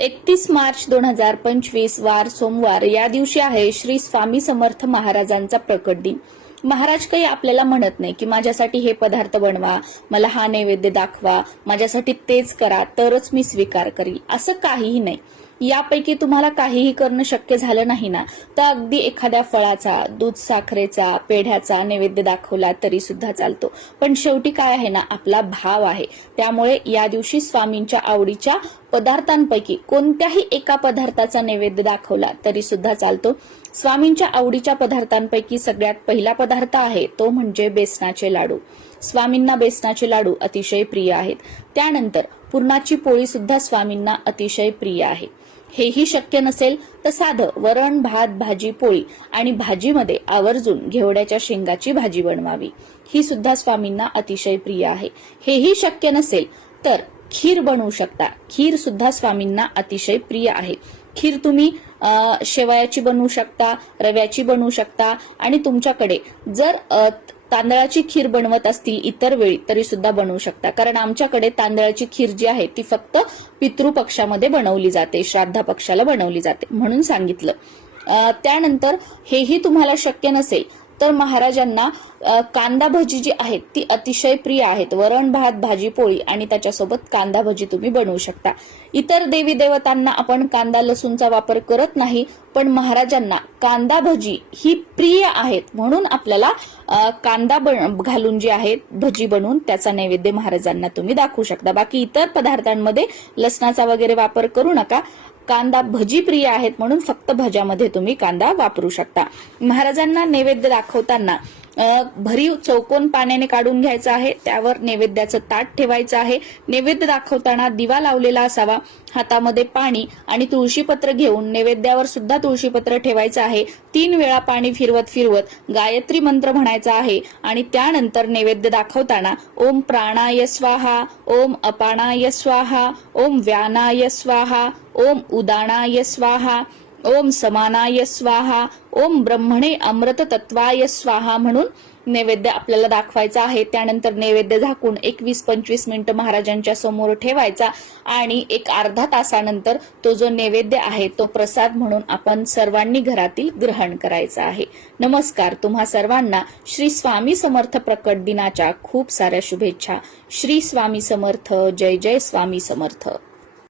31 मार्च 2025 वार सोमवार या दिवशी आहे श्री स्वामी समर्थ महाराजांचा प्रकट दिन। महाराज काही आपल्याला म्हणत नाही की माझ्यासाठी हे पदार्थ बनवा, मला हा नैवेद्य दाखवा, माझ्यासाठी तेच करा तरच मी स्वीकार करील, असं काहीही नाही। यापैकी तुम्हाला काहीही करणं शक्य झालं नाही ना, तर अगदी एखाद्या फळाचा, दूध साखरेचा, पेढ्याचा नैवेद्य दाखवला तरी सुद्धा चालतो। पण शेवटी काय आहे ना, आपला भाव आहे। त्यामुळे या दिवशी स्वामींच्या आवडीच्या पदार्थांपैकी कोणत्याही एका पदार्थाचा नैवेद्य दाखवला तरी सुद्धा चालतो। स्वामींच्या आवडीच्या पदार्थांपैकी सगळ्यात पहिला पदार्थ आहे तो म्हणजे बेसनाचे लाडू। स्वामींना बेसनाचे लाडू अतिशय प्रिय आहेत। त्यानंतर पुरणाची पोळी सुद्धा स्वामींना अतिशय प्रिय आहे। हेही शक्य नसेल तर साधं वरण भात भाजी पोळी आणि भाजीमध्ये आवर्जून घेवड्याच्या शेंगाची भाजी बनवावी, ही सुद्धा स्वामींना अतिशय प्रिय आहे। हेही शक्य नसेल तर खीर बनवू शकता, खीर सुद्धा स्वामींना अतिशय प्रिय आहे। खीर तुम्ही शेवयाची बनवू शकता, रव्याची बनवू शकता आणि तुमच्याकडे जर तांदळाची खीर बनवत असतील इतर वेळी तरी सुद्धा बनवू शकता, कारण आमच्याकडे तांदळाची खीर जी आहे ती फक्त पितृपक्षामध्ये बनवली जाते, श्राद्ध पक्षाला बनवली जाते म्हणून सांगितलं। त्यानंतर हेही तुम्हाला शक्य नसेल तर महाराजांना कांदा भजी जी आहेत ती अतिशय प्रिय आहेत। वरण भात भाजी पोळी आणि त्याच्यासोबत कांदा भजी तुम्ही बनवू शकता। इतर देवी देवतांना आपण कांदा लसूणचा वापर करत नाही, पण महाराजांना कांदा भजी ही प्रिय आहेत म्हणून आपल्याला कांदा घालून जी आहे भजी बनवून त्याचा नैवेद्य महाराजांना तुम्ही दाखवू शकता। बाकी इतर पदार्थांमध्ये लसणाचा वगैरे वापर करू नका। कांदा भजी प्रिय आहेत म्हणून फक्त भज्यामध्ये तुम्ही कांदा वापरू शकता। महाराजांना नैवेद्य दाखवताना भरीव चौकोन पाण्याने काढून घ्यायचं आहे, त्यावर नैवेद्याचं ताट ठेवायचं आहे। नैवेद्य दाखवताना दिवा लावलेला असावा, हातामध्ये पाणी आणि तुळशीपत्र घेऊन नैवेद्यावर सुद्धा तुळशीपत्र ठेवायचं आहे। 3 वेळा पाणी फिरवत फिरवत गायत्री मंत्र म्हणायचा आहे आणि त्यानंतर नैवेद्य दाखवताना ओम प्राणाय स्वाहा, ओम अपानाय स्वाहा, ओम व्यानाय स्वाहा, ओम उदानाय स्वाहा, ओम समानाय स्वाहा, ओम ब्रह्मणे अमृत तत्वाय स्वाहा म्हणून नैवेद्य आपल्याला दाखवायचा आहे। त्यानंतर नैवेद्य झाकून 21-25 मिनिटं महाराजांच्या समोर ठेवायचा आणि एक अर्धा तासानंतर तो जो नैवेद्य आहे तो प्रसाद म्हणून आपण सर्वांनी घरातील ग्रहण करायचा आहे। नमस्कार, तुम्हा सर्वांना श्री स्वामी समर्थ प्रकट दिनाच्या खूप साऱ्या शुभेच्छा। श्री स्वामी समर्थ, जय जय स्वामी समर्थ।